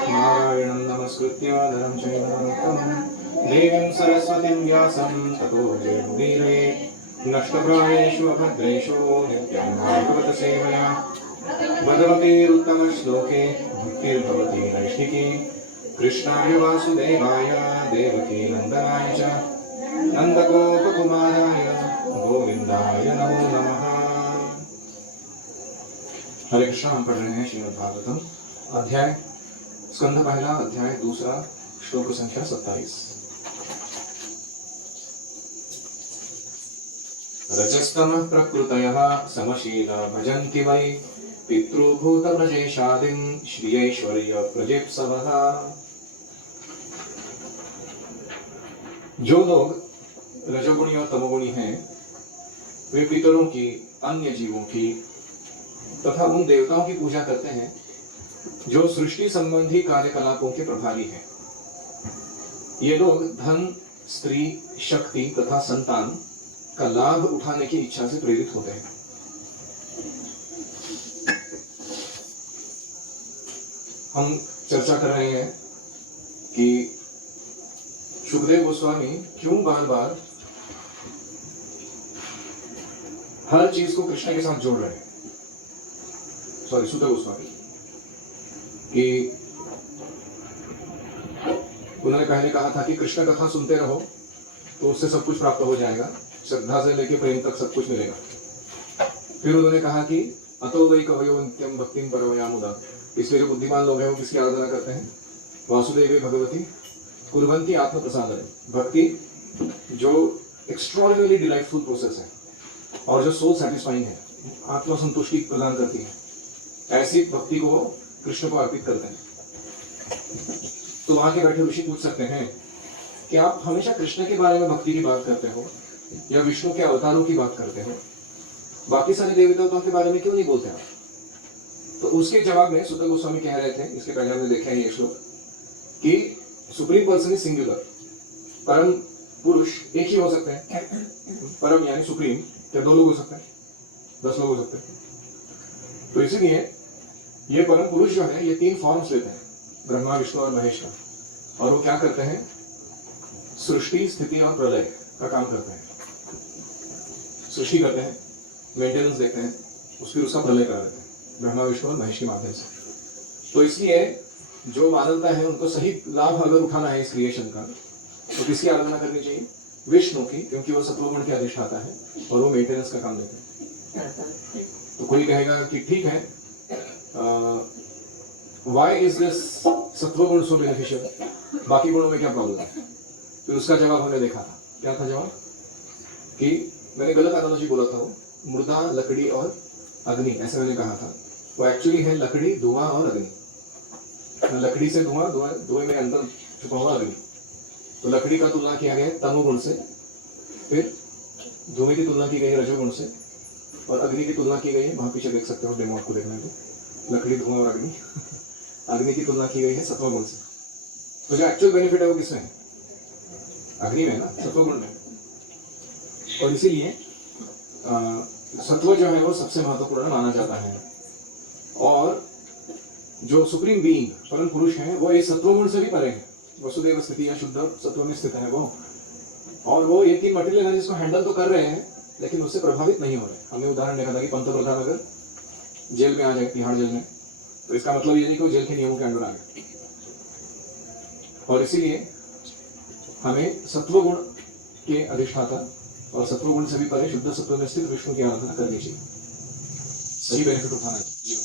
नारायणं नमस्कृत्य नरं चैव नरोत्तमं देवीं सरस्वतीं व्यासं ततो जयमुदीरये नष्टप्रायेषु अभद्रेषु नित्यं भागवतसेवया भगवतीरुत्तमश्लोके भक्तिर्भवति नैष्ठिकी कृष्णाय वासुदेवाय देवकी नन्दनाय च नन्दगोपकुमाराय गोविन्दाय नमो नमः। हरे कृष्णा। हम पढ़ रहे हैं श्रीमद् भागवतम अध्याय स्कंध पहला अध्याय दूसरा श्लोक संख्या 27। रजस्तमः प्रकृतयः समशीला भजन्ति वै पितृभूतप्रजेशादिं श्रियैश्वर्य प्रजेप्सवः। जो लोग रजोगुणी और तमोगुणी हैं वे पितरों की, अन्य जीवों की तथा उन देवताओं की पूजा करते हैं जो सृष्टि संबंधी कार्यकलापों के प्रभारी हैं। ये लोग धन, स्त्री, शक्ति तथा संतान का लाभ उठाने की इच्छा से प्रेरित होते हैं। हम चर्चा कर रहे हैं कि सुखदेव गोस्वामी क्यों बार बार हर चीज को कृष्ण के साथ जोड़ रहे हैं। सॉरी, सुखदेव गोस्वामी कि उन्होंने पहले कहा था कि कृष्ण कथा सुनते रहो तो उससे सब कुछ प्राप्त हो जाएगा, श्रद्धा से लेकर प्रेम तक सब कुछ मिलेगा। फिर उन्होंने कहा कि अतो वै कवयो नित्यं भक्तिं परमयामुदा, इसलिए जो बुद्धिमान लोग हैं वो किसकी आराधना करते हैं? वासुदेवे भगवती कुर्वन्ति आत्म प्रसादने, भक्ति जो एक्स्ट्राऑर्डिनरी डिलाइटफुल प्रोसेस है और जो सोल सेटिस्फाइंग है, आत्म संतुष्टि प्रदान करती है, ऐसी भक्ति को कृष्ण को अर्पित करते हैं। तो वहां के बैठे ऋषि पूछ सकते हैं कि आप हमेशा कृष्ण के बारे में भक्ति की बात करते हो या विष्णु के अवतारों की बात करते हो, बाकी सारे देवी देवताओं के बारे में क्यों नहीं बोलते आप? तो उसके जवाब में सुखदेव गोस्वामी कह रहे थे, इसके पहले हमने देखा है ये श्लोक, कि सुप्रीम पर्सन इज सिंगुलर। परम पुरुष एक ही हो सकते हैं। परम यानी सुप्रीम, क्या 2 लोग हो सकते हैं? 10 लोग हो सकते हैं। तो इसीलिए ये परम पुरुष जो है ये 3 फॉर्म्स लेते हैं, ब्रह्मा, विष्णु और महेश का। और वो क्या करते हैं? सृष्टि, स्थिति और प्रलय का काम करते हैं। सृष्टि करते हैं, मेंटेनेंस देखते हैं, फिर उसका प्रलय करा देते हैं ब्रह्मा, विष्णु और महेश के माध्यम से। तो इसलिए जो मानवता है उनको सही लाभ अगर उठाना है इस क्रिएशन का, तो किसकी आराधना करनी चाहिए? विष्णु की, क्योंकि वो सत्वगुण के अधिष्ठाता है और वो मेंटेनेंस का काम देते हैं। तो कोई कहेगा कि ठीक है, why is this सत्वगुण so beneficial? बाकी गुणों में क्या प्रॉब्लम है? फिर उसका जवाब हमने देखा था। क्या था जवाब? कि मैंने गलत एनालॉजी बोला था, वो मृदा, लकड़ी और अग्नि ऐसे मैंने कहा था। वो एक्चुअली है लकड़ी, धुआं और अग्नि। लकड़ी से धुआं, धुएं में अंदर छुपा हुआ अग्नि। तो लकड़ी का तुलना किया गया तमोगुण से, फिर धुएं की तुलना की गई रजोगुण से, और अग्नि की तुलना की गई है, वहां पीछे देख सकते हो डेमो आपको देखने को, लकड़ी, धुआं और अग्नि। अग्नि की तुलना की गई है सत्वगुण से। तो जो एक्चुअल बेनिफिट है वो किसमें है? अग्नि में ना, सत्वगुण में। और इसीलिए सत्व जो है वो सबसे महत्वपूर्ण माना जाता है। और जो सुप्रीम बीइंग, परम पुरुष है, वो इस सत्वगुण से भी परे है। वसुदेव स्थिति या शुद्ध सत्व में स्थित है वो। और वो ये 3 मटेरियल एनर्जीज को हैंडल तो कर रहे हैं, लेकिन उससे प्रभावित नहीं हो रहे। हमने उदाहरण देखा था कि पंत प्रधान अगर जेल में आ जाए, तिहाड़ जेल में, तो इसका मतलब ये नहीं कि वो जेल के नियमों के अंडर आ गए। और इसीलिए हमें सत्वगुण के अधिष्ठाता और सत्वगुण से भी परे शुद्ध सत्व में स्थित विष्णु की आराधना करनी चाहिए, सही बेनिफिट उठाना है जीवन।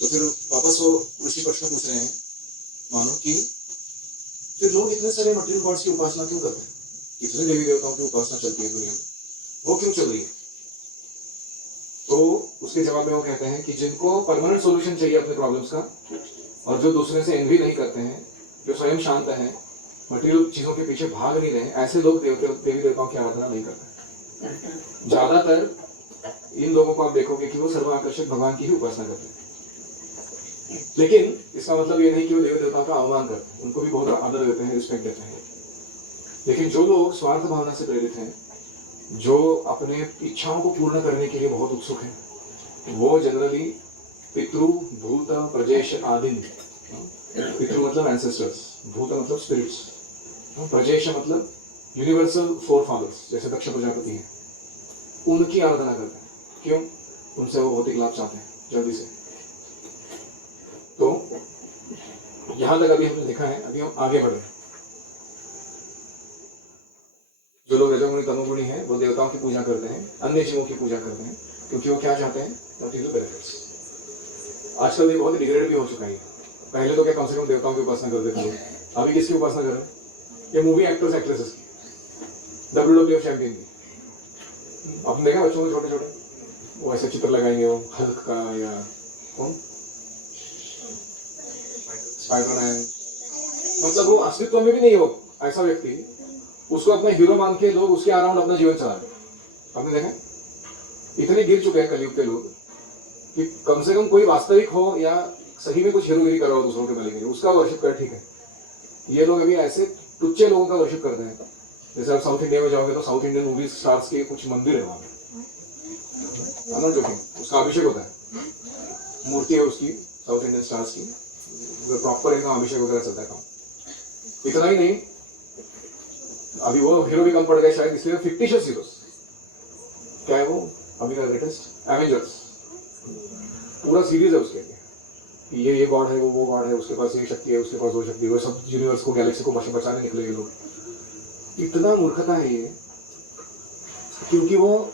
तो फिर वापस वो ऋषि प्रश्न पूछ रहे हैं, मानो कि फिर लोग इतने सारे मटेरियल गॉड्स की उपासना क्यों करते हैं? इतने देवी देवताओं की उपासना चलती है दुनिया में, वो क्यों चल रही है? तो उसके जवाब में वो कहते हैं कि जिनको परमानेंट सॉल्यूशन चाहिए अपने प्रॉब्लम्स का, और जो दूसरे से एनवी नहीं करते हैं, जो स्वयं शांत है, मटेरियल चीजों के पीछे भाग नहीं रहे, ऐसे लोग देवी देवताओं की आराधना नहीं करते। ज्यादातर इन लोगों को आप देखोगे कि वो सर्वाकर्षक भगवान की ही उपासना करते हैं। लेकिन इसका मतलब ये नहीं कि वो देवी देवताओं का अवमान करते हैं, उनको भी बहुत आदर देते हैं, रिस्पेक्ट देते हैं। लेकिन जो लोग स्वार्थ भावना से प्रेरित हैं, जो अपने इच्छाओं को पूर्ण करने के लिए बहुत उत्सुक हैं, वो जनरली पितृ भूत प्रजेश आदि। पितृ मतलब एंसेस्टर्स, भूत मतलब स्पिरिट्स, प्रजेश मतलब यूनिवर्सल फोर फादर्स जैसे दक्ष प्रजापति हैं, उनकी आराधना करते हैं। क्यों? उनसे वो भौतिक लाभ चाहते हैं जल्दी से। तो यहां तक अभी हमने देखा है, अभी हम आगे बढ़े। जो लोग रजोगुणी तमोगुणी हैं वो देवताओं की पूजा करते हैं, अन्य जीवों की पूजा करते हैं, क्योंकि वो क्या चाहते हैं? Material benefits. आजकल ये बहुत डिग्रेड भी हो चुका है। पहले तो क्या कम से कम देवताओं की उपासना करते थे लोग, अभी किसकी उपासना कर रहे हैं? ये मूवी एक्टर्स एक्ट्रेसेस की, WWE चैंपियन की। आपने देखा बच्चों को छोटे छोटे वो ऐसे चित्र लगाएंगे, वो हल्क का या कौन स्पाइडरमैन, मतलब वो अस्तित्व में भी नहीं हो ऐसा व्यक्ति, उसको अपना हीरो मान के लोग उसके अराउंड अपना जीवन चला रहे। आपने देखा इतने गिर चुके हैं कलयुग के लोग कि कम से कम कोई वास्तविक हो या सही में कुछ हीरोगिरी कर रहा हो दूसरों के भले के लिए, उसका वर्शिप कर, ठीक है। ये लोग अभी ऐसे टुच्चे लोगों का वर्शिप करते हैं। जैसे आप साउथ इंडिया में जाओगे तो साउथ इंडियन मूवी स्टार्स के कुछ मंदिर है वहां पे, उसका अभिषेक होता है, मूर्ति है उसकी साउथ इंडियन स्टार्स की, प्रॉपर एकदम अभिषेक वगैरह चलता है काम। इतना ही नहीं, अभी वो हीरो भी कम पड़ गए शायद, इसलिए फिक्टिशियस हीरोज। क्या है वो अभी का लेटेस्ट एवेंजर्स, पूरा सीरीज है उसके लिए। ये गॉड है, वो गॉड है, उसके पास ये शक्ति है, उसके पास वो शक्ति है, वो सब यूनिवर्स को गैलेक्सी को बचाने निकले ये लोग। इतना मूर्खता है ये, क्योंकि वो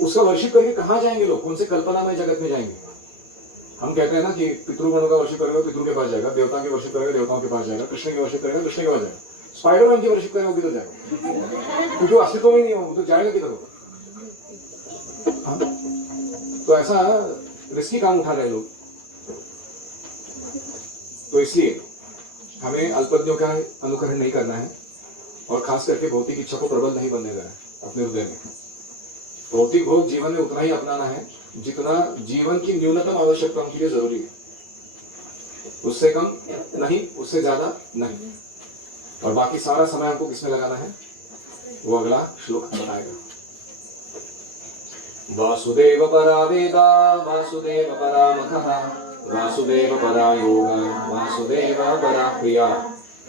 उसका वर्शिप करके कहाँ जाएंगे लोग? कौन से कल्पनामय जगत में जाएंगे? हम कहते हैं ना कि पितृगणों का वर्शिप करेगा पितृ के पास जाएगा, देवता की वर्शिप करेगा देवताओं के पास जाएगा, कृष्ण की वर्शिप करेगा कृष्ण के पास जाएगा, स्पाइडरमैन की वर्शिप करेगा वो किधर जाएगा? क्योंकि वो अस्तित्व में नहीं हो, तो जाएगा किधर? तो ऐसा रिस्की काम उठा रहे लोग। तो इसलिए हमें अल्पज्ञों का अनुकरण नहीं करना है, और खास करके भौतिक इच्छा को प्रबल नहीं बनने देना है अपने हृदय में। भौतिक भोग जीवन में उतना ही अपनाना है जितना जीवन की न्यूनतम आवश्यकताओं के लिए जरूरी है, उससे कम नहीं, उससे ज्यादा नहीं। और बाकी सारा समय हमको किसमें लगाना है, वो अगला श्लोक बताएगा। वासुदेव परा वेदा वासुदेव परा मखः वासुदेव परा योगा वासुदेव परा क्रिया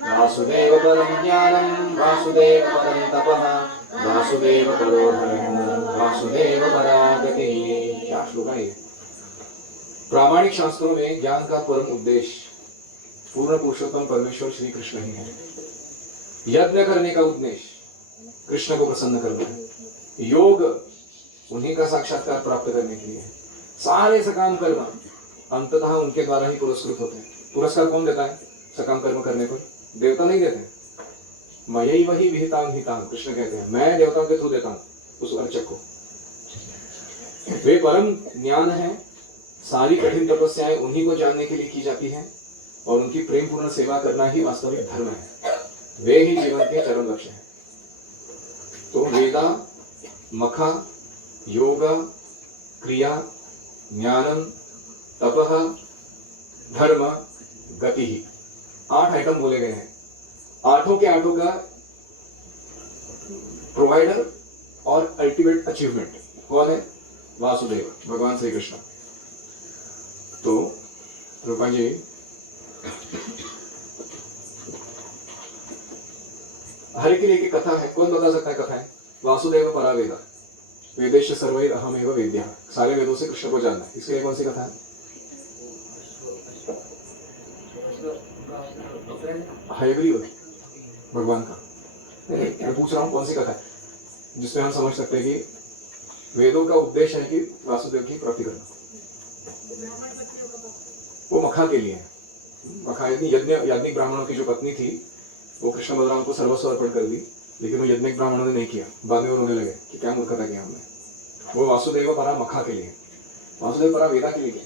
वासुदेव परं ज्ञानं वासुदेव परं तपः वासुदेव परो धर्मो वासुदेव परा गतिः। क्या श्लोक है ये? प्रामाणिक शास्त्रों में ज्ञान का परम उद्देश्य पूर्ण पुरुषोत्तम परमेश्वर श्री कृष्ण ही है। यज्ञ करने का उद्देश्य कृष्ण को प्रसन्न करना है, योग उन्हीं का साक्षात्कार प्राप्त करने के लिए। सारे सकाम कर्म अंततः उनके द्वारा ही पुरस्कृत होते हैं। पुरस्कार कौन देता है सकाम कर्म करने पर? देवता नहीं देते। मयि वही विहितां हितां, कृष्ण कहते हैं मैं देवताओं के थ्रू देता हूं उस अर्चक को। वे परम ज्ञान है, सारी कठिन तपस्याएं उन्हीं को जानने के लिए की जाती हैं, और उनकी प्रेम पूर्ण सेवा करना ही वास्तविक धर्म है। वे ही जीवन के चरम लक्ष्य हैं। तो वेदा मखा योगा क्रिया ज्ञानम तपः धर्म गति ही 8 आइटम बोले गए हैं। आठों के आठों का प्रोवाइडर और अल्टीमेट अचीवमेंट कौन है? वासुदेव, भगवान श्री कृष्ण। तो रूपा जी हर के लिए की कथा है, कौन बता सकता है कथा है? वासुदेव परा वेदा वेदेश सर्वैर अहमेव वेद्यः, सारे वेदों से कृष्ण को जानना है। इसके लिए कौन सी कथा है? हयग्रीव भगवान का। मैं पूछ रहा हूँ कौन सी कथा है जिसमें हम समझ सकते हैं कि वेदों का उद्देश्य है कि वासुदेव की प्राप्ति करना। वो मखा के लिए है। मखा याज्ञिक ब्राह्मणों की जो पत्नी थी वो कृष्ण बलराम को सर्वस्व अर्पण कर दी, लेकिन वो यज्ञिक ब्राह्मणों ने नहीं किया। बाद में वो रोने लगे कि क्या मूर्खता किया हमने। वो वासुदेव परा मखा के लिए, वासुदेव परा वेदा के लिए क्या?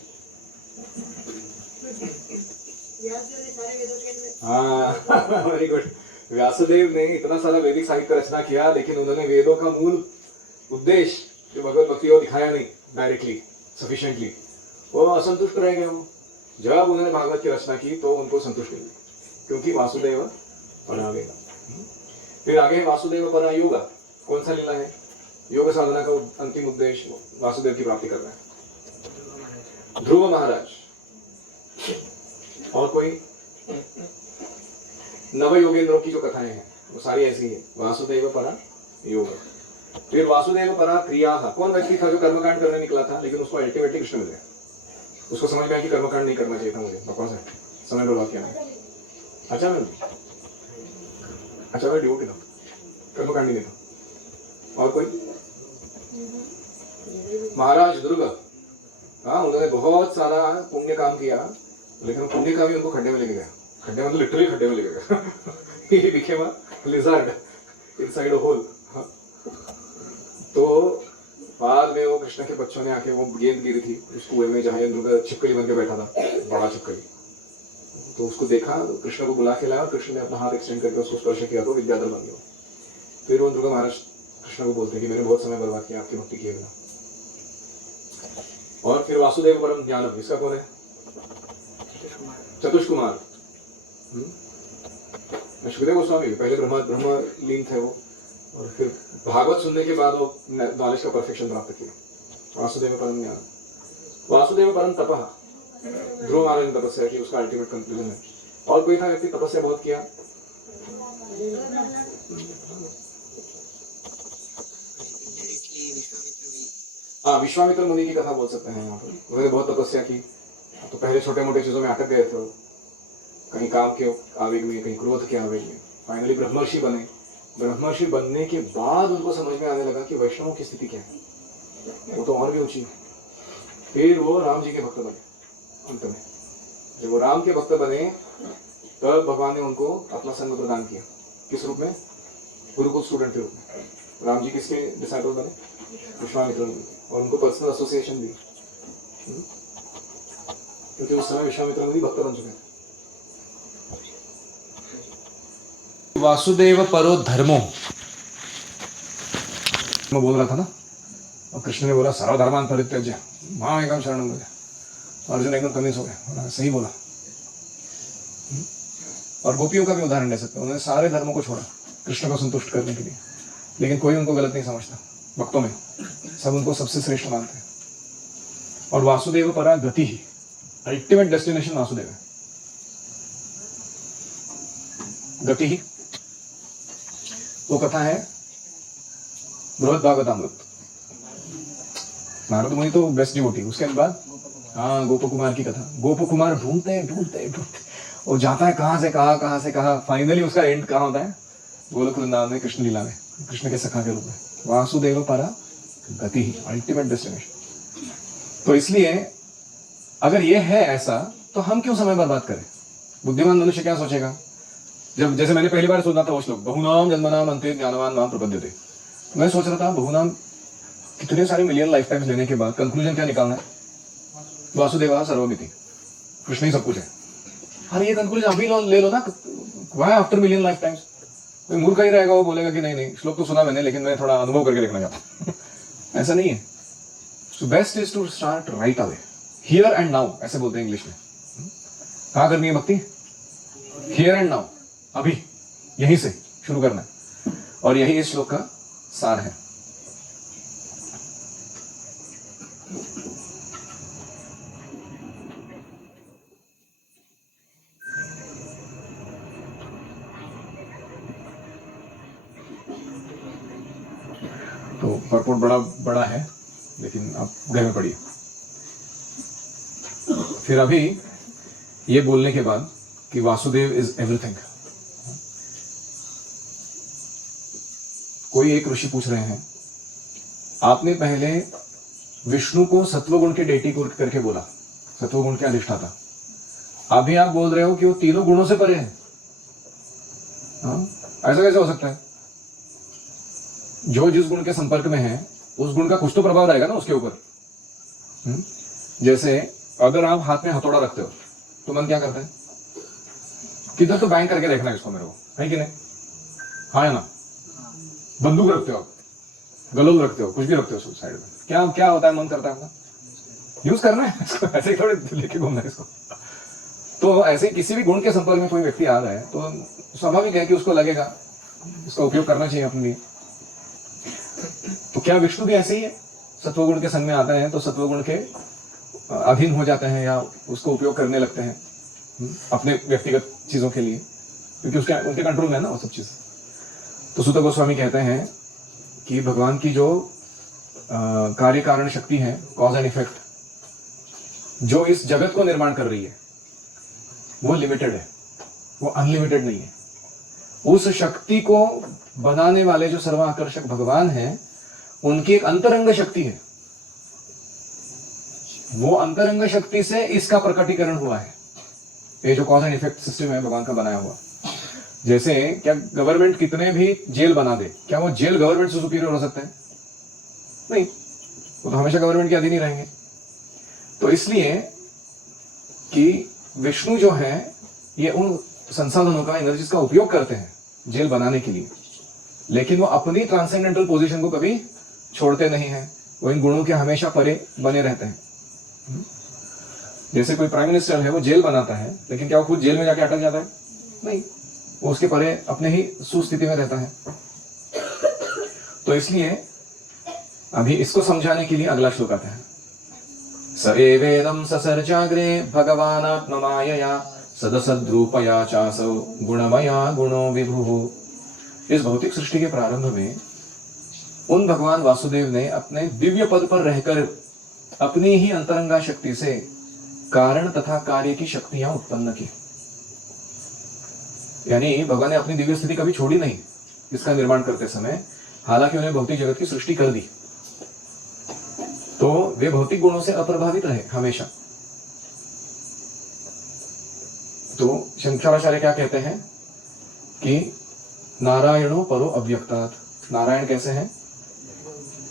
हाँ वेरी गुड। व्यासदेव ने इतना सारा वैदिक साहित्य रचना किया, लेकिन उन्होंने वेदों का मूल उद्देश्य जो भगवत भक्ति को दिखाया नहीं डायरेक्टली सफिशिएंटली। वो असंतुष्ट रह गए। वो जब उन्होंने भागवत की रचना की तो उनको संतुष्ट मिली, क्योंकि वासुदेव परा वेदा। फिर आगे वासुदेव परा योगा। कौन सा लीला है? योग साधना का अंतिम उद्देश्य वासुदेव की प्राप्ति करना है। ध्रुव महाराज और कोई नव योगेंद्रों की जो कथाएं हैं वो सारी ऐसी है। वासुदेव परा योग, फिर वासुदेव परा क्रिया। कौन व्यक्ति था जो कर्मकांड करने निकला था लेकिन उसको अल्टीमेटली कृष्ण मिल गया। उसको समझ में आया कि कर्मकांड नहीं करना चाहिए था मुझे, बकवास है, समय बर्बाद किया है। अच्छा मैं ड्यूटी था, कर्मकांड नहीं था। और कोई महाराज दुर्ग, हाँ उन्होंने बहुत सारा पुण्य काम किया लेकिन पुण्य का भी उनको खड्डे में लेके गया। खड्डे मतलब लिटरली खड्डे में लेके गया। He became a lizard inside a hole। तो बाद में वो कृष्ण के बच्चों ने आके, वो गेंद गिरी थी उस कुएं में जहाँ इंद्र छिपकली बन के बैठा था, बड़ा छिपकली, तो उसको देखा, तो कृष्ण को बुला के लाया, कृष्ण ने अपना हाथ एक्सटेंड करके उसको स्पर्श किया तो विद्याधर बन गया। फिर वो दुर्गा महाराज कृष्ण को बोलते कि मैंने बहुत समय बर्बाद किया आपकी भक्ति किए बिना। और फिर वासुदेव परम ज्ञानम, इसका कौन है? चतुष कुमार। सुखदेव गोस्वामी पहले ब्रह्म लीन थे वो, और फिर भागवत सुनने के बाद वो नॉलेज का परफेक्शन प्राप्त किया। वासुदेव परम ज्ञान, वासुदेव परम तपः, ध्रुव महाराज ने तपस्या की, उसका अल्टीमेट कंक्लूजन है। और कोई था व्यक्ति तपस्या बहुत किया? हाँ, विश्वामित्र मुनि की कथा बोल सकते हैं यहाँ पर। उन्होंने बहुत तपस्या की, तो पहले छोटे मोटे चीजों में अटक गए थे, कहीं काम के आवेग में, कहीं क्रोध के आवेग में, फाइनली ब्रह्मर्षि बने। ब्रह्मर्षि बनने के बाद उनको समझ में आने लगा कि वैष्णवों की स्थिति क्या है, वो तो और भी ऊंची है। फिर वो राम जी के भक्त बने। अंत में जब वो राम के भक्त बने तब भगवान ने उनको अपना संग प्रदान किया। किस रूप में? गुरुकुल स्टूडेंट के रूप में। राम जी किसके डिसाइपल बने? विश्वामित्र, और उनको पर्सनल एसोसिएशन दी, क्योंकि उस समय विश्वामित्र भी भक्त बन चुके हैं। वासुदेव परो धर्मो, मैं बोल रहा था ना, और कृष्ण ने बोला सर्वधर्मान् परित्यज्य मां एकं शरणं व्रज। अर्जुन एकदम कन्विंस हो गया, सही बोला। और गोपियों का भी उदाहरण ले सकते हैं, उन्होंने सारे धर्मों को छोड़ा कृष्ण को संतुष्ट करने के लिए, लेकिन कोई उनको गलत नहीं समझता। भक्तों में सब उनको सबसे श्रेष्ठ मानते हैं। और वासुदेव परा गति ही, अल्टीमेट डेस्टिनेशन वासुदेव है। गति ही वो कथा है बृहद भागवतामृत। नारद मुनि तो बेस्ट डिवोटी। उसके बाद हाँ, गोप कुमार की कथा। गोप कुमार ढूंढते ढूंढते वो जाता है कहाँ से कहाँ, फाइनली उसका एंड कहाँ होता है? गोलोक वृंदावन में, कृष्ण लीला में, कृष्ण के सखा के रूप में। वासुदेव परा गति ही, अल्टीमेट डेस्टिनेशन। तो इसलिए अगर ये है ऐसा, तो हम क्यों समय बर्बाद करें? बुद्धिमान मनुष्य क्या सोचेगा? जब जैसे मैंने पहली बार सुना था वो श्लोक, बहुनाम जन्मनाम अन्ते ज्ञानवान मां प्रपद्यते, मैं सोच रहा था बहुनाम कितने सारे मिलियन लाइफ टाइम्स लेने के बाद कंक्लूजन क्या निकालना है? वासुदेव सर्वमिति, कृष्ण ही सब कुछ है। अरे ये कंक्लूजन अभी ले लो ना, why after million life times? कोई मूर्ख ही रहेगा, वो बोलेगा कि नहीं श्लोक तो सुना मैंने, लेकिन मैं थोड़ा अनुभव करके देखना चाहता हूँ। ऐसा नहीं है। So best is to start right away, here and now, ऐसे बोलते हैं इंग्लिश में। कहाँ करनी है भक्ति? हियर एंड नाउ, अभी यहीं से शुरू करना है। और यही इस श्लोक का सार है। तो परपोर्ट बड़ा है, लेकिन आप घर में पढ़िए। फिर अभी ये बोलने के बाद कि वासुदेव इज एवरीथिंग, कोई एक ऋषि पूछ रहे हैं, आपने पहले विष्णु को सत्वगुण के डेटी करके बोला, सत्वगुण के अधिष्ठाता। अभी आप बोल रहे हो कि वो तीनों गुणों से परे है। ऐसा कैसे हो सकता है? जो जिस गुण के संपर्क में है उस गुण का कुछ तो प्रभाव रहेगा ना उसके ऊपर। जैसे अगर आप हाथ में हथौड़ा रखते हो तो मन क्या करता है? किधर तो बैंक करके देखना है इसको मेरे को, है कि नहीं? हाँ या ना? बंदूक रखते हो आप, गलोल रखते हो, कुछ भी रखते हो साइड में, क्या होता है? मन करता है आपका यूज करना है इसको, ऐसे ही थोड़े लेके घूमना है इसको। तो ऐसे किसी भी गुण के संपर्क में कोई व्यक्ति आ रहा है तो स्वाभाविक है कि उसको लगेगा इसका उपयोग करना चाहिए अपने लिए। तो क्या विष्णु भी ऐसे ही है? सत्वगुण के संग में आता है तो सत्वगुण के अधीन हो जाते हैं या उसको उपयोग करने लगते हैं अपने व्यक्तिगत चीज़ों के लिए, क्योंकि उसके उनके कंट्रोल में है ना वो सब चीज़। तो सूत गोस्वामी कहते हैं कि भगवान की जो कार्य कारण शक्ति है, कॉज एंड इफेक्ट, जो इस जगत को निर्माण कर रही है, वो लिमिटेड है, वो अनलिमिटेड नहीं है। उस शक्ति को बनाने वाले जो सर्वाकर्षक भगवान हैं, उनकी एक अंतरंग शक्ति है। वो अंतरंग शक्ति से इसका प्रकटीकरण हुआ है। ये जो कॉज एंड इफेक्ट सिस्टम है भगवान का बनाया हुआ। जैसे क्या गवर्नमेंट कितने भी जेल बना दे, क्या वो जेल गवर्नमेंट से सुपीरियर हो सकते हैं? नहीं, वो तो हमेशा गवर्नमेंट के अधीन ही रहेंगे। तो इसलिए कि विष्णु जो है ये उन संसाधनों का, एनर्जीज का उपयोग करते हैं जेल बनाने के लिए, लेकिन वो अपनी ट्रांसेंडेंटल पोजीशन को कभी छोड़ते नहीं हैं। वो इन गुणों के हमेशा परे बने रहते हैं। जैसे कोई प्राइम मिनिस्टर है, वो जेल बनाता है, लेकिन क्या वो खुद जेल में जाके अटक जाता है? नहीं, वो उसके परे अपने ही सुस्थिति में रहता है। तो इसलिए अभी इसको समझाने के लिए अगला श्लोक आता है। स एवेदं ससर्जाग्रे भगवानात्ममायया सदसद्रूपया चासौ गुणमया गुणो विभुः। इस भौतिक सृष्टि के प्रारंभ में उन भगवान वासुदेव ने अपने दिव्य पद पर रहकर अपनी ही अंतरंगा शक्ति से कारण तथा कार्य की शक्तियां उत्पन्न की। यानी भगवान ने अपनी दिव्य स्थिति कभी छोड़ी नहीं इसका निर्माण करते समय, हालांकि उन्हें भौतिक जगत की सृष्टि कर दी, तो वे भौतिक गुणों से अप्रभावित रहे हमेशा। तो शंकराचार्य क्या कहते हैं कि नारायणो परो अव्यक्तात्। नारायण कैसे हैं?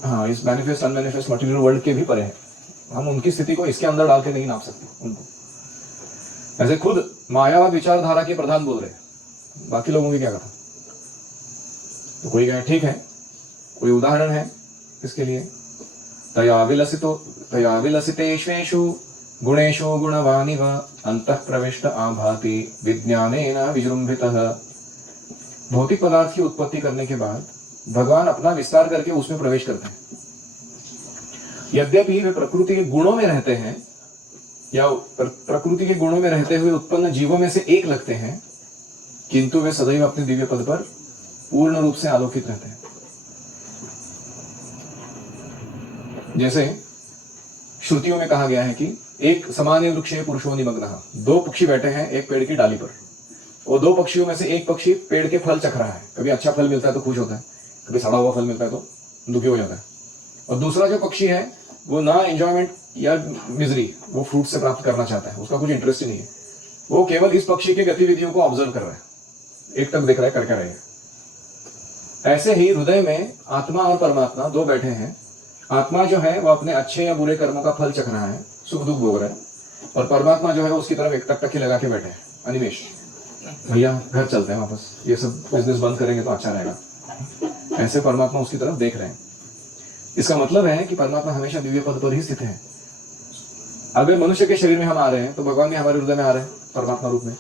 हाँ, इस मैनिफेस्ट अनमैनिफेस्ट मटेरियल वर्ल्ड के भी परे हैं। हम उनकी स्थिति को इसके अंदर डाल के नहीं नाप सकते उनको। ऐसे खुद मायावाद विचारधारा के प्रधान बोल रहे हैं, बाकी लोगों की क्या कथा? तो कोई कहे ठीक है, कोई उदाहरण है इसके लिए? तया विलसितेष्वेषु गुणेषु गुणवानिव अंतः प्रविष्ट आभाति विज्ञानेन विजृंभितः। भौतिक पदार्थ की उत्पत्ति करने के बाद भगवान अपना विस्तार करके उसमें प्रवेश करते हैं। यद्यपि वे प्रकृति के गुणों में रहते हैं या प्रकृति के गुणों में रहते हुए उत्पन्न जीवों में से एक लगते हैं, किंतु वे सदैव अपने दिव्य पद पर पूर्ण रूप से आलोकित रहते हैं। जैसे श्रुतियों में कहा गया है कि एक सामान्य वृक्षे पुरुषो निमग्नः। दो पक्षी बैठे हैं एक पेड़ की डाली पर, और दो पक्षियों में से एक पक्षी पेड़ के फल चख रहा है। कभी अच्छा फल मिलता है तो खुश होता है, कभी सड़ा हुआ फल मिलता है तो दुखी हो जाता है। और दूसरा जो पक्षी है वो ना एंजॉयमेंट या मिजरी वो फ्रूट से प्राप्त करना चाहता है, उसका कुछ इंटरेस्ट ही नहीं है। वो केवल इस पक्षी की गतिविधियों को ऑब्जर्व कर रहा है, एक टक देख रहा है, करके रहेगा। ऐसे ही हृदय में आत्मा और परमात्मा दो बैठे हैं। आत्मा जो है वो अपने अच्छे या बुरे कर्मों का फल चख रहा है, सुख दुख भोग रहा है, और परमात्मा जो है उसकी तरफ एक टक लगा के बैठे हैं। अनिमेश भैया घर चलते हैं वापस, ये सब बिजनेस बंद करेंगे तो अच्छा रहेगा। ऐसे परमात्मा उसकी तरफ देख रहे हैं। इसका मतलब है कि परमात्मा हमेशा दिव्य पद पर ही स्थित है। अगर मनुष्य के शरीर में हम आ रहे हैं तो भगवान भी हमारे हृदय में आ रहे हैं परमात्मा रूप में,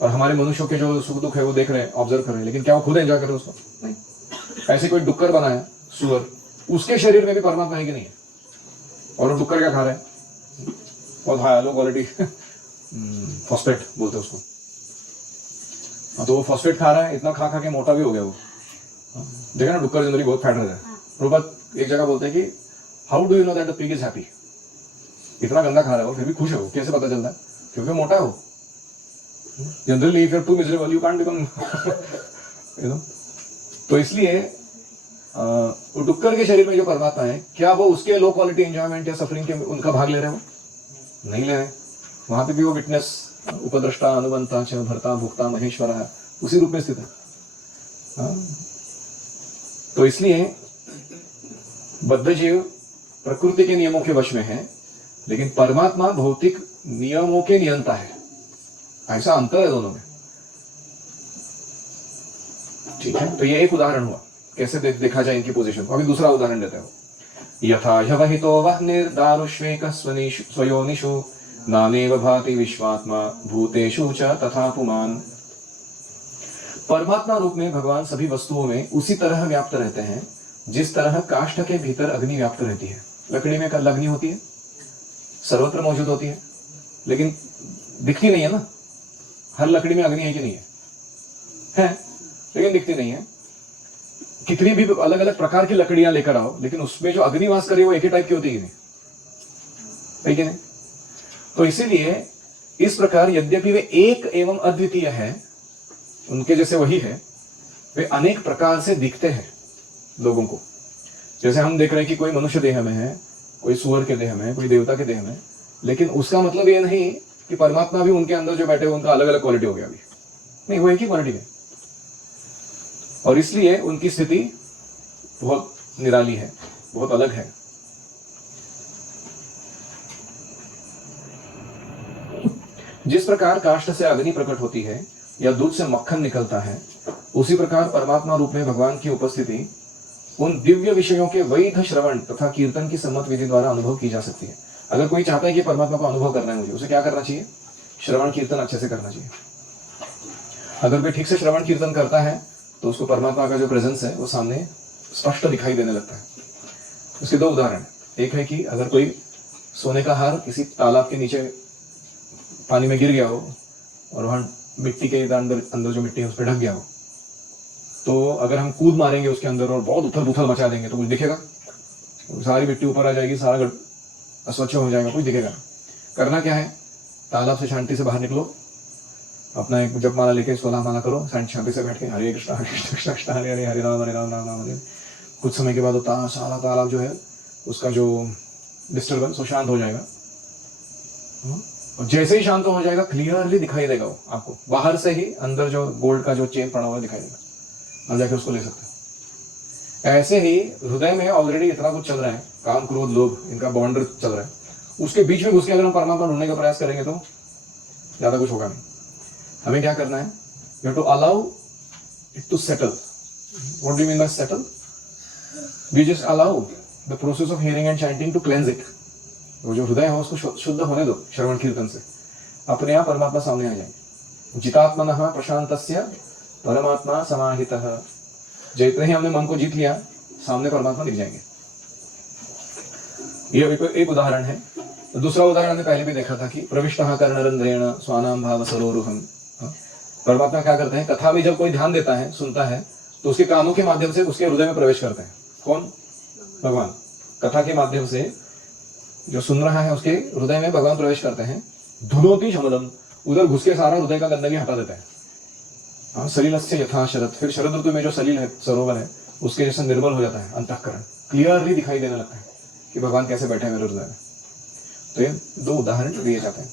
और हमारे मनुष्यों के जो सुख दुख है वो देख रहे हैं, ऑब्जर्व कर रहे हैं। लेकिन क्या वो खुद एंजॉय कर रहे हैं उसको? नहीं। ऐसे कोई डुक्कर बनाया सुअर, उसके शरीर में भी परमात्मा है कि नहीं है? और वो डुक्कर क्या खा रहा है? बहुत हाई लो क्वालिटी फॉस्फेट बोलते हैं उसको। तो वो फॉस्फेट खा रहा है, इतना खा के मोटा भी हो गया वो। देखा ना, डुक्कर जनरली बहुत फैट रहता है। प्रभुपाद एक जगह बोलते हैं कि how do you know that the pig is happy? इतना गंदा खा रहा है वो फिर भी खुश है, वो कैसे पता चलता है? क्योंकि मोटा है वो। Generally if you are too miserable you can't become you know. तो इसलिए डुक्कर के शरीर में जो परमात्मा है, क्या वो उसके लो क्वालिटी एंजॉयमेंट या सफरिंग के उनका भाग ले रहे हैं? वो नहीं ले रहे। वहां पे भी वो विटनेस, उपद्रष्टा, अनुबंता च भर्ता भुक्ता महेश्वर है, उसी रूप में स्थित है। तो इसलिए बद्ध जीव प्रकृति के नियमों के वश में है, लेकिन परमात्मा भौतिक नियमों के नियंता है। ऐसा अंतर है दोनों में। ठीक है, तो ये एक उदाहरण हुआ कैसे देखा जाए इनकी पोजीशन को। अभी दूसरा उदाहरण देते हो। यथा ह्यवहितो वह्निर्दारुष्वेकः स्वयोनिषु नानेव भाति विश्वात्मा भूतेषु च तथा पुमान्। परमात्मा रूप में भगवान सभी वस्तुओं में उसी तरह व्याप्त रहते हैं जिस तरह काष्ठ के भीतर अग्नि व्याप्त रहती है। लकड़ी में अग्नि होती है, सर्वत्र मौजूद होती है, लेकिन दिखती नहीं है ना। हर लकड़ी में अग्नि है कि नहीं है, लेकिन दिखती नहीं है। कितनी भी अलग अलग प्रकार की लकड़ियां लेकर आओ, लेकिन उसमें जो अग्निवास करे वो एक ही टाइप की होती है कि नहीं? तो इसीलिए इस प्रकार यद्यपि वे एक एवं अद्वितीय है, उनके जैसे वही है, वे अनेक प्रकार से दिखते हैं लोगों को। जैसे हम देख रहे हैं कि कोई मनुष्य देह में है, कोई सुअर के देह में है, कोई देवता के देह में, लेकिन उसका मतलब ये नहीं कि परमात्मा भी उनके अंदर जो बैठे उनका अलग अलग क्वालिटी हो गया अभी नहीं, वो एक ही क्वालिटी है। और इसलिए उनकी स्थिति बहुत निराली है, बहुत अलग है। जिस प्रकार काष्ठ से अग्नि प्रकट होती है या दूध से मक्खन निकलता है, उसी प्रकार परमात्मा रूप में भगवान की उपस्थिति उन दिव्य विषयों के वैध श्रवण तथा कीर्तन की सम्मत विधि द्वारा अनुभव की जा सकती है। अगर कोई चाहता है कि परमात्मा को अनुभव करना है मुझे, उसे क्या करना चाहिए? श्रवण कीर्तन अच्छे से करना चाहिए। अगर कोई ठीक से श्रवण कीर्तन करता है तो उसको परमात्मा का जो प्रेजेंस है वो सामने स्पष्ट दिखाई देने लगता है। उसके दो उदाहरण, एक है कि अगर कोई सोने का हार किसी तालाब के नीचे पानी में गिर गया हो और वहां मिट्टी के अंदर जो मिट्टी है उस पर ढक गया हो, तो अगर हम कूद मारेंगे उसके अंदर और बहुत उथल पुथल मचा देंगे तो कुछ दिखेगा? सारी मिट्टी ऊपर आ जाएगी, सारा अस्वच्छ हो जाएगा, कुछ दिखेगा? करना क्या है? तालाब से शांति से बाहर निकलो, अपना एक जप माला लेके 16 माला करो, शांति से बैठ के हरे कृष्ण कृष्ण कृष्ण हरे हरे, हरे राम राम राम हरे। कुछ समय के बाद सारा तालाब जो है उसका जो डिस्टर्बेंस वो शांत हो जाएगा। और जैसे ही शांत हो जाएगा क्लियरली दिखाई देगा वो आपको, बाहर से ही अंदर जो गोल्ड का जो चेन पड़ा हुआ दिखाई देगा, आप जाके उसको ले सकते हो। ऐसे ही हृदय में ऑलरेडी इतना कुछ चल रहा है, काम क्रोध लोभ इनका बॉन्डर चल रहा है, उसके बीच में घुस के अगर हम परमात्मा ढूंढने का प्रयास करेंगे तो ज्यादा कुछ होगा नहीं। हमें क्या करना है? You have to allow it to settle. What do you mean by settle? We just allow the process of hearing and chanting to cleanse it. वो जो हृदय है उसको शुद्ध होने दो श्रवण कीर्तन से, अपने आप परमात्मा सामने आ जाएंगे। जितात्मनः प्रशांतस्य परमात्मा समाहितः। जितने ही हमने मन को जीत लिया, सामने परमात्मा दिख जाएंगे। ये एक उदाहरण है। दूसरा उदाहरण हमने पहले भी देखा था कि प्रविष्टः कर्णरंध्रेण स्वानाम भाव सरोरुहम। परमात्मा क्या करते हैं? कथा में जब कोई ध्यान देता है, सुनता है, तो उसके कानों के माध्यम से उसके हृदय में प्रवेश करते हैं। कौन? भगवान। कथा के माध्यम से जो सुन रहा है उसके हृदय में भगवान प्रवेश करते हैं। धुनोति शमलम, उधर घुस के सारा हृदय का गंदगी हटा देता है। हाँ, सलिलस्य यथा शरद, फिर शरद ऋतु में जो सलील है, सरोवर है, उसके जैसे निर्मल हो जाता है अंतःकरण, क्लियरली दिखाई देने लगता है कि भगवान कैसे बैठे हैं मेरे हृदय में। तो ये दो उदाहरण दिए जाते हैं।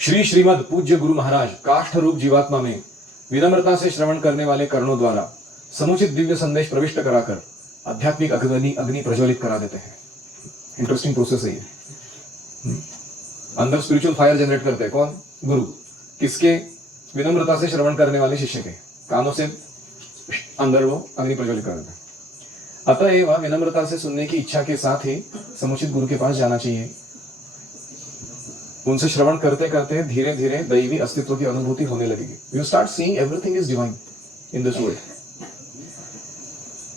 श्री श्रीमद पूज्य गुरु महाराज काष्ठ रूप जीवात्मा में विनम्रता से श्रवण करने वाले कर्णों द्वारा समुचित दिव्य संदेश प्रविष्ट कराकर आध्यात्मिक अग्नि प्रज्वलित करा देते हैं। इंटरेस्टिंग प्रोसेस है ये। अंदर स्पिरिचुअल फायर जनरेट करते हैं कौन? गुरु। किसके? विनम्रता से श्रवण करने वाले शिष्य के कानों से अंदर वो अग्नि प्रज्वलित कर देते हैं। अतएव विनम्रता से सुनने की इच्छा के साथ ही समुचित गुरु के पास जाना चाहिए। उनसे श्रवण करते करते धीरे धीरे दैवी अस्तित्व की अनुभूति होने लगेगी। You start seeing everything is divine in this world.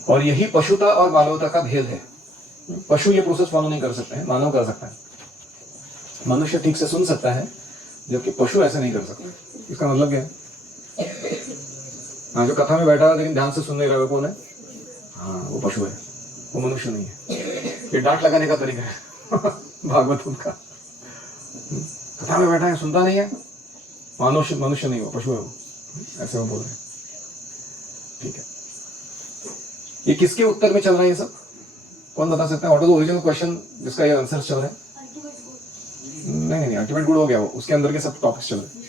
और यही पशुता और मानवता का भेद है। पशु ये प्रोसेस फॉलो नहीं कर सकते हैं, मानव कर सकता है। मनुष्य ठीक से सुन सकता है, जबकि पशु ऐसे नहीं कर सकते। इसका मतलब क्या है? हाँ, जो कथा में बैठा है लेकिन ध्यान से सुन नहीं रहा है, कौन है? हाँ, वो पशु है, वो मनुष्य नहीं है। ये डांट लगाने का तरीका है भागवत का। कथा में बैठा है, सुनता नहीं है, मनुष्य नहीं, वो पशु है, वो ऐसे वो बोल रहे हैं। ठीक है, ये किसके उत्तर में चल रहा है? ये सब कौन बता सकता है? What is the original question जिसका ये आंसर चल रहा है? नहीं, अल्टीमेट गुड हो गया वो, उसके अंदर के सब टॉपिक्स चल रहे हैं।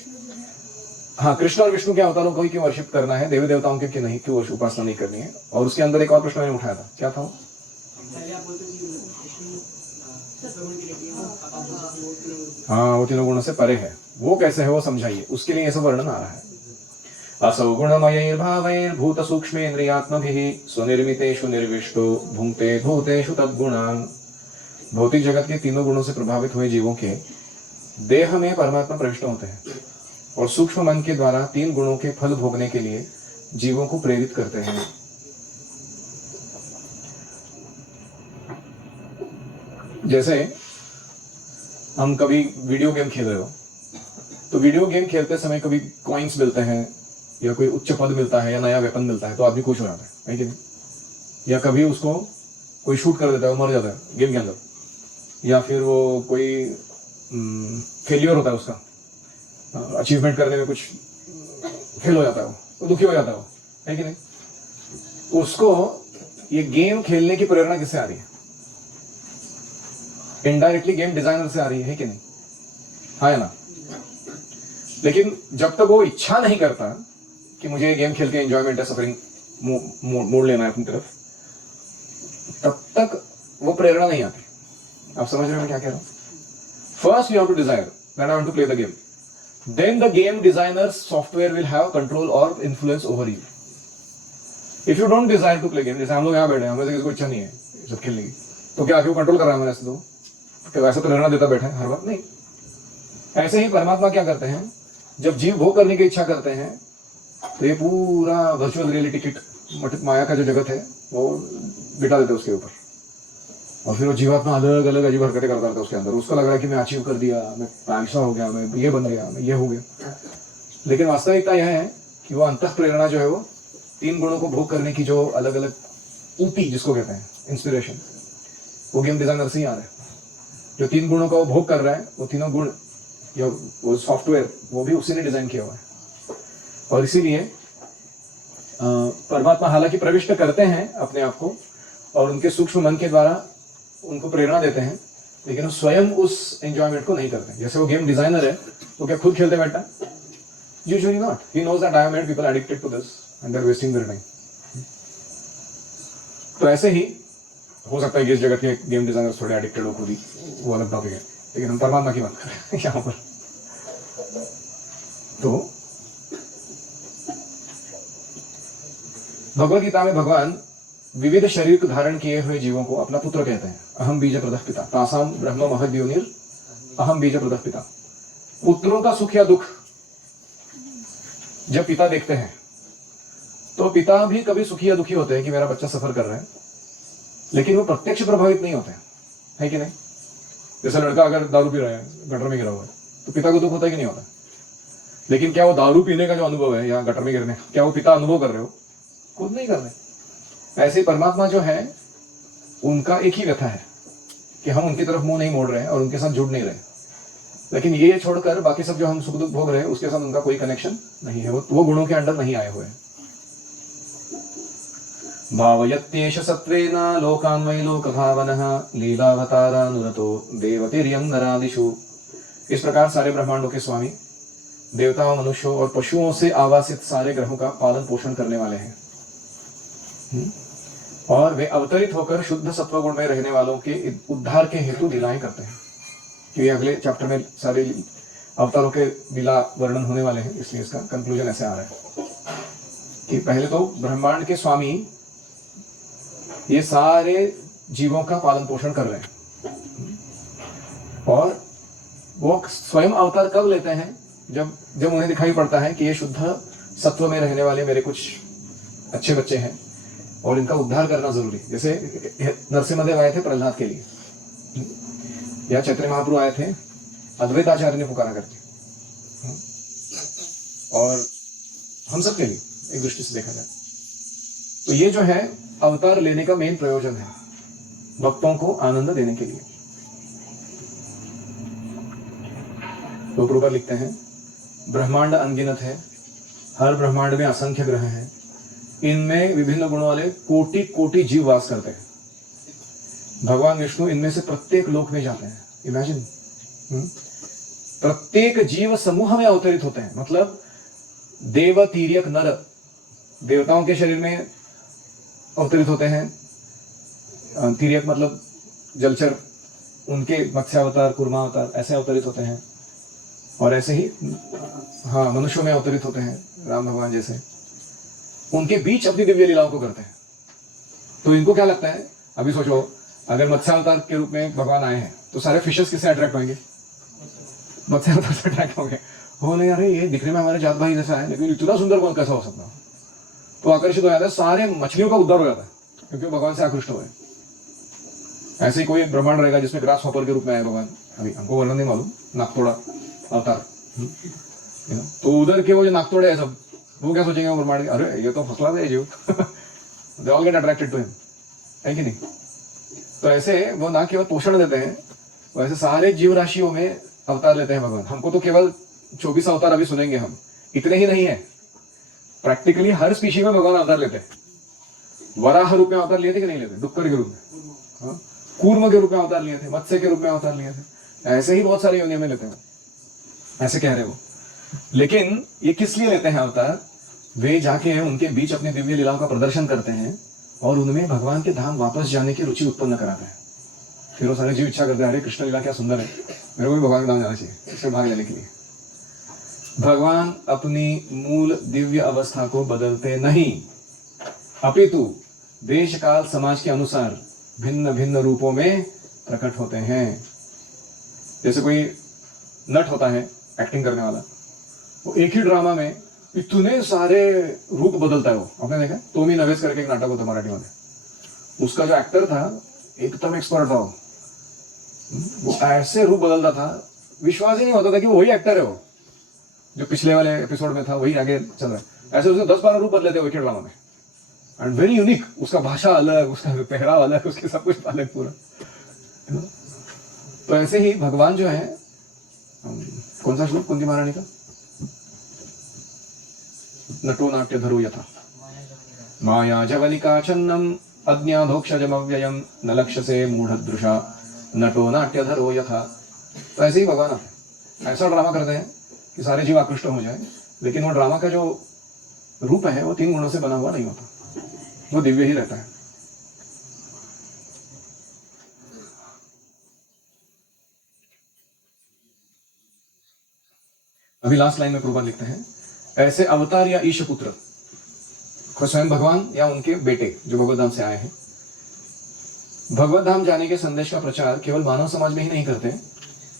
हाँ, कृष्ण और विष्णु के अवतारों को ही क्यों वर्शिप करना है, देवी देवताओं के क्यों नहीं, क्यों उपासना नहीं करनी है? और उसके अंदर एक और प्रश्न मैंने उठाया था, क्या था वो? हाँ, वो तीनों गुणों से परे है, वो कैसे है वो समझाइए, उसके लिए ये सब वर्णन आ रहा है। असौ गुणमयैर्भावैर्भूत सूक्ष्मेन्द्रियात्मभिः स्वनिर्मितेषु निर्विष्टो भुङ्क्ते भूतेषु तद्गुणान्। भौतिक जगत के तीनों गुणों से प्रभावित हुए जीवों के देह में परमात्मा प्रविष्ट होते हैं और सूक्ष्म मन के द्वारा तीन गुणों के फल भोगने के लिए जीवों को प्रेरित करते हैं। जैसे हम कभी वीडियो गेम खेल रहे हो, तो वीडियो गेम खेलते समय कभी कॉइन्स मिलते हैं या कोई उच्च पद मिलता है या नया वेपन मिलता है तो आदमी खुश हो जाता है कि नहीं? या कभी उसको कोई शूट कर देता है, वो मर जाता है गेम के अंदर, या फिर वो कोई फेलियर होता है उसका, अचीवमेंट करने में कुछ फेल हो जाता है, वो दुखी हो जाता है कि नहीं? उसको ये गेम खेलने की प्रेरणा किससे आ रही है? इनडायरेक्टली गेम डिजाइनर से आ रही है कि नहीं? हाँ या ना? लेकिन जब तक वो इच्छा नहीं करता कि मुझे गेम खेल के एंजॉयमेंट है, सफरिंग मोड़ लेना है अपनी तरफ, तब तक वो प्रेरणा नहीं आती। आप समझ रहे हो मैं क्या कह रहा हूं? First you have to desire that I want to play the game, then the game designer software will have control और influence over you. If you don't desire to play game, जैसे हम लोग यहाँ बैठे हैं, हमें किसी को इच्छा नहीं है सब खेलने की, तो क्या क्यों कंट्रोल कर रहा है हमारे? ऐसे तो वैसे प्रेरणा देता बैठे हर वक्त नहीं। ऐसे ही परमात्मा क्या करते हैं, जब जीव भोग करने की इच्छा करते हैं तो ये पूरा वर्चुअल रियलिटी किट माया का जो जगत है वो बिठा देते हैं उसके ऊपर, और फिर वो जीवात्मा अलग अलग अजीब हरकतें करता रहता है उसके अंदर। उसको लग रहा है कि मैं अचीव कर दिया, मैं पैसा हो गया, मैं ये बन गया, मैं ये हो गया। लेकिन वास्तविकता यह है कि वो अंतः प्रेरणा जो है वो 3 गुणों को भोग करने की जो अलग अलग ऊती जिसको कहते हैं इंस्पिरेशन, वो गेम डिजाइनर से ही आ रहा है। जो 3 गुणों का वो भोग कर रहा है, वो तीनों गुण या वो सॉफ्टवेयर वो भी उसी ने डिजाइन किया हुआ है। और इसीलिए परमात्मा हालांकि प्रविष्ट करते हैं अपने आप को और उनके सूक्ष्म मन के द्वारा उनको प्रेरणा देते हैं, लेकिन वो स्वयं उस एंजॉयमेंट को नहीं करते। जैसे वो गेम डिजाइनर है तो क्या खुद खेलते बैठा? Usually not. He knows that I have made people addicted to this and they are wasting their time. तो ऐसे ही हो सकता है कि इस जगत के गेम डिजाइनर थोड़े एडिक्टेड हो खुद ही, वो अलग टॉपिक है, लेकिन हम परमात्मा की बात कर रहे हैं यहाँ पर। तो भगवद गीता में भगवान विविध शरीर को धारण किए हुए जीवों को अपना पुत्र कहते हैं। अहम बीज प्रदः पिता तासाम ब्रह्म महद योनिर अहम बीज प्रदः पिता। पुत्रों का सुख या दुख जब पिता देखते हैं तो पिता भी कभी सुखी या दुखी होते हैं कि मेरा बच्चा सफर कर रहा है, लेकिन वो प्रत्यक्ष प्रभावित नहीं होते हैं, है कि नहीं? जैसे लड़का अगर दारू पी रहा है, गटर में गिरा हुआ है, तो पिता को दुख होता है कि नहीं होता? लेकिन क्या वो दारू पीने का जो अनुभव है या गटर में गिरने का, क्या वो पिता अनुभव कर रहे हो? खुद नहीं कर रहे। ऐसे परमात्मा जो है उनका एक ही व्यथा है कि हम उनकी तरफ मुंह नहीं मोड़ रहे हैं और उनके साथ जुड़ नहीं रहे, लेकिन ये छोड़कर बाकी सब जो हम सुख दुख भोग रहे हैं उसके साथ उनका कोई कनेक्शन नहीं है, वो गुणों के अंडर नहीं आए हुए हैं। भावयत्येष सत्वेन लोकान् वै लोकभावनः लीलावतारानुरतो देवतिर्यं नरादिषु। इस प्रकार सारे ब्रह्मांडों के स्वामी देवताओं, मनुष्यों और पशुओं से आवासित सारे ग्रहों का पालन पोषण करने वाले हैं। और वे अवतरित होकर शुद्ध सत्व गुण में रहने वालों के उद्धार के हेतु लीलाएं करते हैं। क्योंकि अगले चैप्टर में सारे अवतारों के लीला वर्णन होने वाले हैं, इसलिए इसका कंक्लूजन ऐसे आ रहा है कि पहले तो ब्रह्मांड के स्वामी ये सारे जीवों का पालन पोषण कर रहे हैं, और वो स्वयं अवतार कब लेते हैं? जब उन्हें दिखाई पड़ता है कि ये शुद्ध सत्व में रहने वाले मेरे कुछ अच्छे बच्चे हैं और इनका उद्धार करना जरूरी। जैसे नरसिम्हदेव आए थे प्रहलाद के लिए, या चैत्र महाप्रभु आए थे अद्वैताचार्य ने पुकारा करके, और हम सब के लिए एक दृष्टि से देखा जाए तो ये जो है अवतार लेने का मेन प्रयोजन है, भक्तों को आनंद देने के लिए। तो प्रभुपाद लिखते हैं, ब्रह्मांड अनगिनत है, हर ब्रह्मांड में असंख्य ग्रह हैं, इनमें विभिन्न गुणों वाले कोटि कोटि जीव वास करते हैं। भगवान विष्णु इनमें से प्रत्येक लोक में जाते हैं। इमेजिन, प्रत्येक जीव समूह में अवतरित होते हैं। मतलब देव, तीर्यक, नर देवताओं के शरीर में अवतरित होते हैं। तीर्यक मतलब जलचर, उनके मत्स्यावतार, कूर्मावतार ऐसे अवतरित होते हैं। और ऐसे ही हाँ, मनुष्यों में अवतरित होते हैं, राम भगवान जैसे। उनके बीच अपनी दिव्य लीलाओं को करते हैं। तो इनको क्या लगता है, अभी सोचो अगर मत्स्यावतार के रूप में भगवान आए हैं तो सारे फिशेस किससे अट्रैक्ट होंगे? मत्स्यावतार से अट्रैक्ट होंगे। बोले अरे ये दिखने में हमारे जात भाई जैसा है, लेकिन इतना सुंदर कौन कैसा हो सकता? तो आकर्षित हो जाता है, सारे मछलियों का उद्धार हो जाता है क्योंकि भगवान से आकृष्ट हुए। ऐसे ही कोई ब्रह्मांड रहेगा जिसमें ग्रास हॉपर के रूप में आए भगवान, अभी हमको वर्णन नहीं मालूम, नागतोड़ा अवतार, तो उधर के वो जो नागतोड़े है सब, वो क्या सोचेंगे ब्रह्मांड के, अरे ये तो फसला है जीव, they all get attracted to him, है कि नहीं। तो ऐसे वो ना केवल पोषण देते हैं, वैसे सारे जीव राशियों में अवतार लेते हैं भगवान। हमको तो केवल 24 अवतार अभी सुनेंगे हम, इतने ही नहीं है, प्रैक्टिकली हर स्पीशी में भगवान अवतार लेते हैं। वराह रूप में अवतार लिए थे कि नहीं लेते, डुक्कर के रूप में, कूर्म के रूप में अवतार लिए थे, मत्स्य के रूप में अवतार लिए थे, ऐसे ही बहुत सारे योनियों में लेते हैं, ऐसे कह रहे हो। लेकिन ये किस लिए लेते हैं अवतार, वे जाके उनके बीच अपनी दिव्य लीलाओं का प्रदर्शन करते हैं और उनमें भगवान के धाम वापस जाने की रुचि उत्पन्न कराते हैं। फिर वो सारे जीव इच्छा करते हैं, अरे कृष्ण लीला क्या सुंदर है, मेरे को भी भगवान के धाम जाना चाहिए, इसमें भाग लेने के लिए। भगवान अपनी मूल दिव्य अवस्था को बदलते नहीं, अपितु देश काल समाज के अनुसार भिन्न भिन्न रूपों में प्रकट होते हैं। जैसे कोई नट होता है एक्टिंग करने वाला, वो एक ही ड्रामा में इतने सारे रूप बदलता है। वो आपने देखा, टोमी नवेस करके एक नाटक होता मराठी में, उसका जो एक्टर था एकदम एक्सपर्ट था, वो ऐसे रूप बदलता था, विश्वास ही नहीं होता था कि वो वही एक्टर है, वो जो पिछले वाले एपिसोड में था वही आगे चल रहा है। ऐसे उसके 10-12 रूप बदले थे वो एक ही ड्रामा में, एंड वेरी यूनिक, उसका भाषा अलग, उसका पहराव अलग, उसके सब कुछ अलग पूरा। तो ऐसे ही भगवान जो है, कौन सा श्लोक कुंती महारानी का, नटो नाट्य धरो यथा माया जवनिका छन्नम अज्ञाधोक्षजमव्ययम न लक्ष्यसे मूढ़दृशा नटो नाट्य धरो यथा। तो ऐसे ही भगवान ऐसा ड्रामा करते हैं कि सारे जीव आकृष्ट हो जाए, लेकिन वो ड्रामा का जो रूप है वो 3 गुणों से बना हुआ नहीं होता, वो दिव्य ही रहता है। अभी लास्ट लाइन में प्रभुपाद लिखते हैं, ऐसे अवतार या ईश पुत्र, स्वयं भगवान या उनके बेटे जो भगवत धाम से आए हैं, भगवत धाम जाने के संदेश का प्रचार केवल मानव समाज में ही नहीं करते,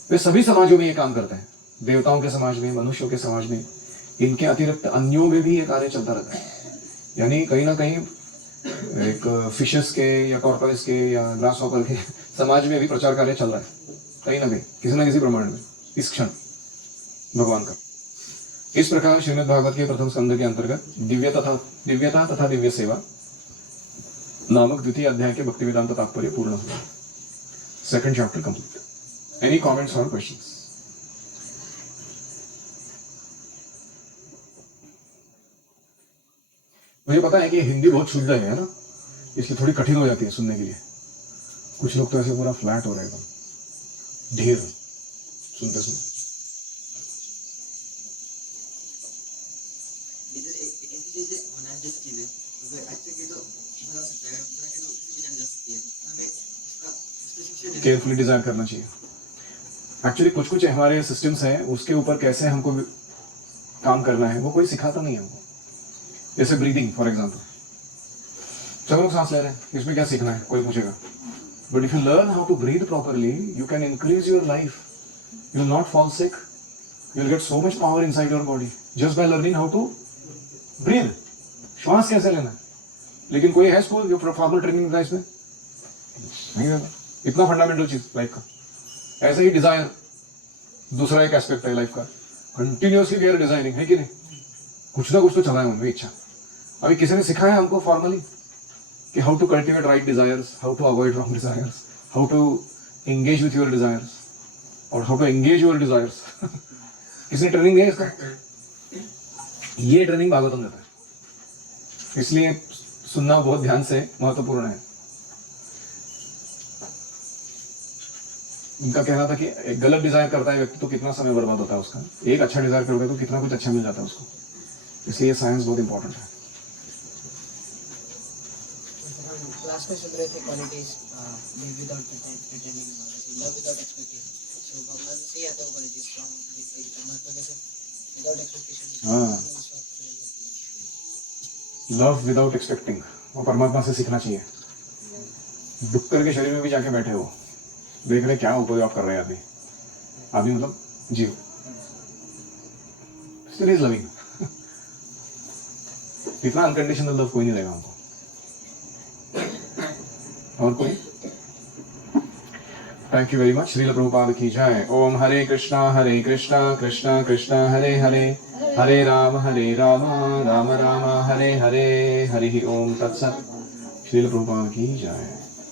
वे सभी समाजों में ये काम करते हैं। देवताओं के समाज में, मनुष्यों के समाज में, इनके अतिरिक्त अन्यों में भी ये कार्य चलता रहता है। यानी कहीं ना कहीं एक फिशेस के या कॉर्पोरस के या ग्रास हॉपर के समाज में भी प्रचार कार्य चल रहा है, कहीं ना किसी प्रमाण में इस क्षण भगवान का। इस प्रकार श्रीमद् भागवत के प्रथम स्कंद के अंतर्गत दिव्यता तथा दिव्य सेवा नामक द्वितीय अध्याय के भक्ति वेदांत तात्पर्य पूर्ण हुआ। Second chapter complete. Any comments और क्वेश्चंस? मुझे पता है कि हिंदी बहुत शुद्ध है ना, इसलिए थोड़ी कठिन हो जाती है सुनने के लिए। कुछ लोग तो ऐसे पूरा फ्लैट हो रहे हैं, ढेर सुनते सुनते। केयरफुली डिजाइन करना चाहिए। एक्चुअली कुछ हमारे सिस्टम्स हैं, उसके ऊपर कैसे हमको काम करना है वो कोई सिखाता नहीं है हमको। जैसे ब्रीदिंग फॉर एग्जांपल, सब लोग सांस ले रहे हैं, इसमें क्या सीखना है कोई पूछेगा, but if you learn how to breathe properly you can increase your life, you will not fall sick, you will get so much power inside your body just by learning how to breathe. श्वास कैसे लेना है, लेकिन कोई है school जो formal training इसमें नहीं रहता। इतना फंडामेंटल चीज लाइफ का। ऐसे ही डिजायर दूसरा एक एस्पेक्ट है लाइफ का, कंटिन्यूअसली वी आर डिजाइनिंग, है कि नहीं, कुछ ना कुछ तो चला है उनमें इच्छा। अभी किसी ने सिखाया हमको फॉर्मली कि how to cultivate right desires, how to avoid wrong desires, how to engage with your desires और how to engage your desires किसने ट्रेनिंग दी है इसका? ये ट्रेनिंग भागवतम देता है, इसलिए सुनना बहुत ध्यान से महत्वपूर्ण है। इनका कहना था कि एक गलत डिजायर करता है व्यक्ति तो कितना समय बर्बाद होता है उसका, एक अच्छा डिजायर करोगे तो कितना कुछ अच्छा मिल जाता है उसको। इसलिए साइंस बहुत इंपॉर्टेंट है। क्लास में सुन रहे थे qualities without pretending, love without expecting. So भगवान से ही आता है क्वालिटीज फ्रॉम परमात्मा के साथ विदाउट एक्सपेक्टेशन। हाँ, लव विदाउट एक्सपेक्टिंग वो परमात्मा से सीखना चाहिए। डुक्कर के शरीर में भी जाके बैठे हो, देख रहे क्या उपयोग आप कर रहे हैं आदमी, आदमी मतलब जीव, स्टिल इज लविंग। इतना अनकंडीशनल लव कोई नहीं देगा हमको। और कोई thank you very much. Srila Prabhupada की जय। ओम हरे कृष्णा कृष्णा कृष्णा हरे हरे, हरे राम राम राम हरे हरे, हरि ओम तत्सत। श्रील प्रभुपाद की जय।